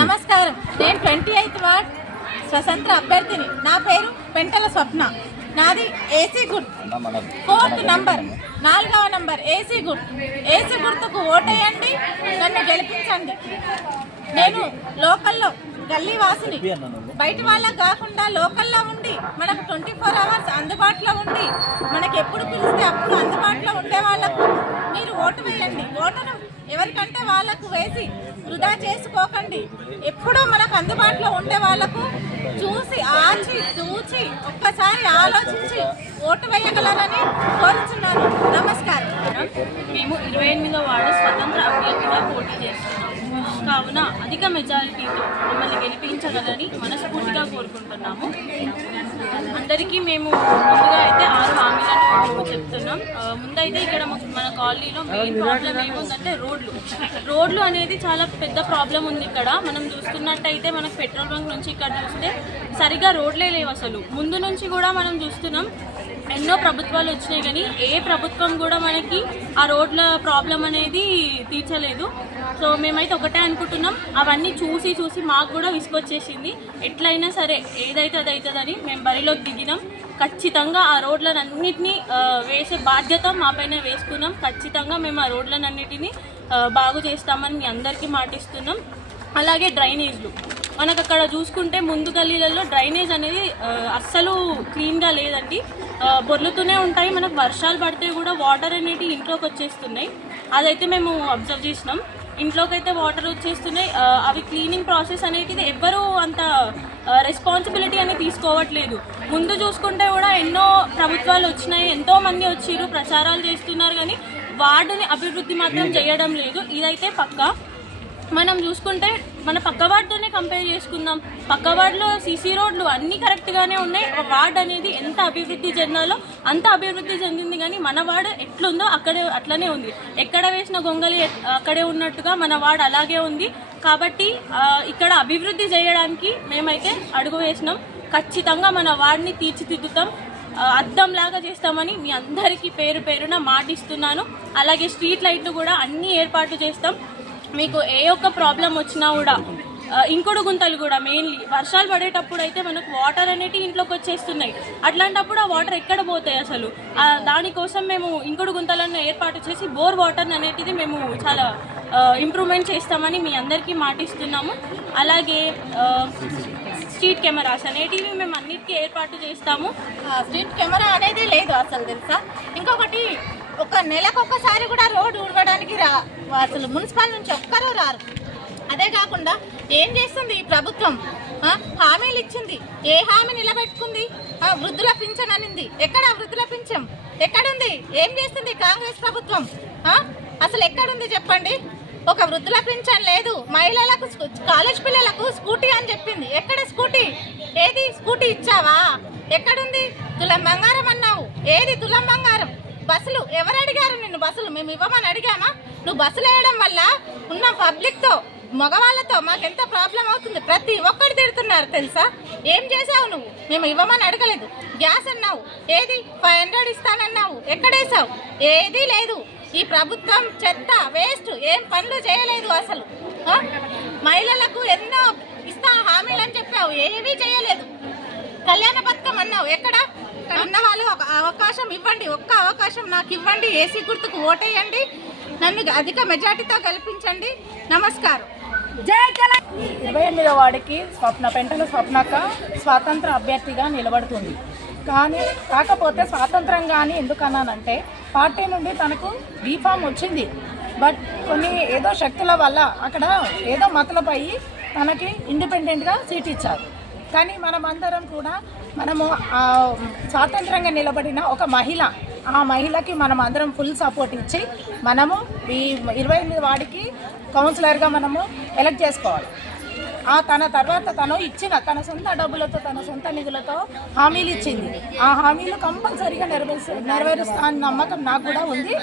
నమస్కారం, నేను 28th ward స్వతంత్ర అభ్యర్థిని. నా పేరు పెంటల స్వప్న. నాది ఏసీ గుర్తు, 4th నంబర్, 4వ నంబర్ ఏసీ గుర్తు. ఏసీ గుర్తుకు ఓటేయండి, నన్ను గెలిపించండి. నేను లోకల్లో గల్లీ వాసిని, బయట వాళ్ళకు కాకుండా లోకల్లో ఉండి మనకు 24 hours అందుబాటులో ఉండి మనకి ఎప్పుడు పిలిస్తే అప్పుడు అందుబాటులో ఉండే వాళ్ళకు మీరు ఓటు వేయండి. ఓటును ఎవరికంటే వాళ్ళకు వేసి వృధా చేసుకోకండి. ఎప్పుడూ మనకు అందుబాటులో ఉండే వాళ్ళకు చూసి ఆచి తూచి ఒక్కసారి ఆలోచించి ఓటు వేయగలరని కోరుచున్నాను. నమస్కారం. మేము 28వ వార్డు స్వతంత్ర అభ్యర్థిగా పోటీ చేస్తున్నాము. కావున అధిక మెజారిటీతో మమ్మల్ని గెలిపించగలని మనస్ఫూర్తిగా కోరుకుంటున్నాము. అందరికీ మేము ముందుగా అయితే 6 హామీలను చెప్తున్నాం. ముందైతే ఇక్కడ మన కాలనీలో మెయిన్ ప్రాబ్లం ఏముందంటే రోడ్లు అనేది చాలా పెద్ద ప్రాబ్లం ఉంది. ఇక్కడ మనం చూస్తున్నట్టయితే మనకు పెట్రోల్ బంక్ నుంచి ఇక్కడ చూస్తే సరిగా రోడ్లే లేవు. అసలు ముందు నుంచి కూడా మనం చూస్తున్నాం, ఎన్నో ప్రభుత్వాలు వచ్చినాయి కానీ ఏ ప్రభుత్వం కూడా మనకి ఆ రోడ్ల ప్రాబ్లం అనేది తీర్చలేదు. సో మేమైతే ఒకటే అనుకుంటున్నాం, అవన్నీ చూసి మాకు కూడా విసుకొచ్చేసింది. ఎట్లయినా సరే ఏదైతే అది అవుతుందని మేము బరిలోకి దిగినాం. ఖచ్చితంగా ఆ రోడ్లన్నింటినీ వేసే బాధ్యత మా పైన వేసుకున్నాం. ఖచ్చితంగా మేము ఆ రోడ్లన్నింటినీ బాగు చేస్తామని మీ అందరికీ మాటిస్తున్నాం. అలాగే డ్రైనేజ్లు మనకు అక్కడ చూసుకుంటే ముందు గల్లీలలో డ్రైనేజ్ అనేది అస్సలు క్లీన్గా లేదండి. బొర్లుతూనే ఉంటాయి. మనకు వర్షాలు పడితే కూడా వాటర్ అనేవి ఇంట్లోకి వచ్చేస్తున్నాయి. అదైతే మేము అబ్జర్వ్ చేసినాం. ఇంట్లోకి అయితే వాటర్ వచ్చేస్తున్నాయి. అవి క్లీనింగ్ ప్రాసెస్ అనేది ఎవ్వరూ అంత రెస్పాన్సిబిలిటీ అనేది తీసుకోవట్లేదు. ముందు చూసుకుంటే కూడా ఎన్నో ప్రభుత్వాలు వచ్చినాయి, ఎంతోమంది వచ్చిర్రు, ప్రచారాలు చేస్తున్నారు కానీ వార్డుని అభివృద్ధి మాత్రం చేయడం లేదు. ఇదైతే పక్కా. మనం చూసుకుంటే మన పక్క వార్డుతోనే కంపేర్ చేసుకుందాం. పక్క వార్డులో సీసీ రోడ్లు అన్నీ కరెక్ట్గానే ఉన్నాయి. వార్డు అనేది ఎంత అభివృద్ధి చెందాలో అంత అభివృద్ధి చెందింది కానీ మన వార్డు ఎట్లుందో అట్లనే ఉంది. ఎక్కడ వేసిన గొంగలి అక్కడే ఉన్నట్టుగా మన వార్డు అలాగే ఉంది. కాబట్టి ఇక్కడ అభివృద్ధి చేయడానికి మేమైతే అడుగు వేసినాం. ఖచ్చితంగా మన వార్డుని తీర్చిదిద్దుతాం, అద్దంలాగా చేస్తామని మీ అందరికీ పేరు పేరున మాటిస్తున్నాను. అలాగే స్ట్రీట్ లైట్లు కూడా అన్నీ ఏర్పాటు చేస్తాం. మీకు ఏ ఒక్క ప్రాబ్లం వచ్చినా కూడా ఇంకుడు గుంతలు కూడా మెయిన్లీ వర్షాలు పడేటప్పుడు అయితే మనకు వాటర్ అనేవి ఇంట్లోకి వచ్చేస్తున్నాయి. అట్లాంటప్పుడు ఆ వాటర్ ఎక్కడ పోతాయి అసలు? దానికోసం మేము ఇంకుడు గుంతలను ఏర్పాటు చేసి బోర్ వాటర్ అనేటిది మేము చాలా ఇంప్రూవ్మెంట్ చేస్తామని మీ అందరికీ మాటిస్తున్నాము. అలాగే స్ట్రీట్ కెమెరాస్ అనేటివి మేము అన్నిటికీ ఏర్పాటు చేస్తాము. స్ట్రీట్ కెమెరా అనేది లేదు అసలు, తెలుసా? ఇంకొకటి, ఒక నెలకొకసారి కూడా రోడ్డు ఊడవడానికి అసలు మున్సిపల్ నుంచి ఒక్కరూ రారు. అదే కాకుండా ఏం చేస్తుంది ఈ ప్రభుత్వం? హామీలు ఇచ్చింది, ఏ హామీ నిలబెట్టుకుంది? వృద్ధుల పింఛన్ అనింది, ఎక్కడ వృద్ధుల పింఛం ఎక్కడుంది? ఏం చేస్తుంది కాంగ్రెస్ ప్రభుత్వం? అసలు ఎక్కడుంది చెప్పండి? ఒక వృద్ధుల పింఛన్ లేదు. మహిళలకు, కాలేజ్ పిల్లలకు స్కూటీ అని చెప్పింది, ఎక్కడ స్కూటీ? ఏది స్కూటీ ఇచ్చావా? ఎక్కడుంది? తులం బంగారం అన్నావు, ఏది తులం బంగారం? బస్సులు ఎవరు అడిగారు నిన్ను? బస్సులు మేము ఇవ్వమని అడిగామా? నువ్వు బస్సులు వేయడం వల్ల ఉన్న పబ్లిక్తో, మగవాళ్ళతో మాకెంత ప్రాబ్లం అవుతుంది. ప్రతి ఒక్కరు తిడుతున్నారు తెలుసా? ఏం చేసావు నువ్వు? మేము ఇవ్వమని అడగలేదు. గ్యాస్ అన్నావు, ఏది 500 ఇస్తానన్నావు, ఎక్కడేసావు? ఏదీ లేదు. ఈ ప్రభుత్వం చెత్త, వేస్ట్, ఏం పనులు చేయలేదు అసలు. మహిళలకు ఎన్నో ఇస్తా హామీలు అని చెప్పావు, ఏమీ చేయలేదు. కళ్యాణ పథకం అన్నావు, ఎక్కడ? ఉన్న వాళ్ళు ఒక అవకాశం ఇవ్వండి, ఒక్క అవకాశం నాకు ఇవ్వండి. ఏసీ గుర్తుకు ఓటేయండి, నన్ను అధిక మెజార్టీతో గెలిపించండి. నమస్కారం. జై తెలంగాణ. 28వ వార్డుకి పెంటల స్వప్నక స్వాతంత్ర అభ్యర్థిగా నిలబడుతుంది. కాకపోతే స్వాతంత్రం కానీ ఎందుకన్నానంటే పార్టీ నుండి తనకు బీఫామ్ వచ్చింది. బట్ కొన్ని ఏదో శక్తుల వల్ల అక్కడ ఏదో మతలపై తనకి ఇండిపెండెంట్గా సీట్ ఇచ్చారు. కానీ మనమందరం కూడా మనము స్వాతంత్రంగా నిలబడిన ఒక మహిళ, ఆ మహిళకి మనం అందరం ఫుల్ సపోర్ట్ ఇచ్చి మనము ఈ 28 వార్డుకి కౌన్సిలర్గా మనము ఎలక్ట్ చేసుకోవాలి. తన తర్వాత తన సొంత డబ్బులతో, తన సొంత నిధులతో హామీలు ఇచ్చింది. ఆ హామీలు కంపల్సరీగా నెరవేరుస్తా అన్న నమ్మకం నాకు కూడా ఉంది.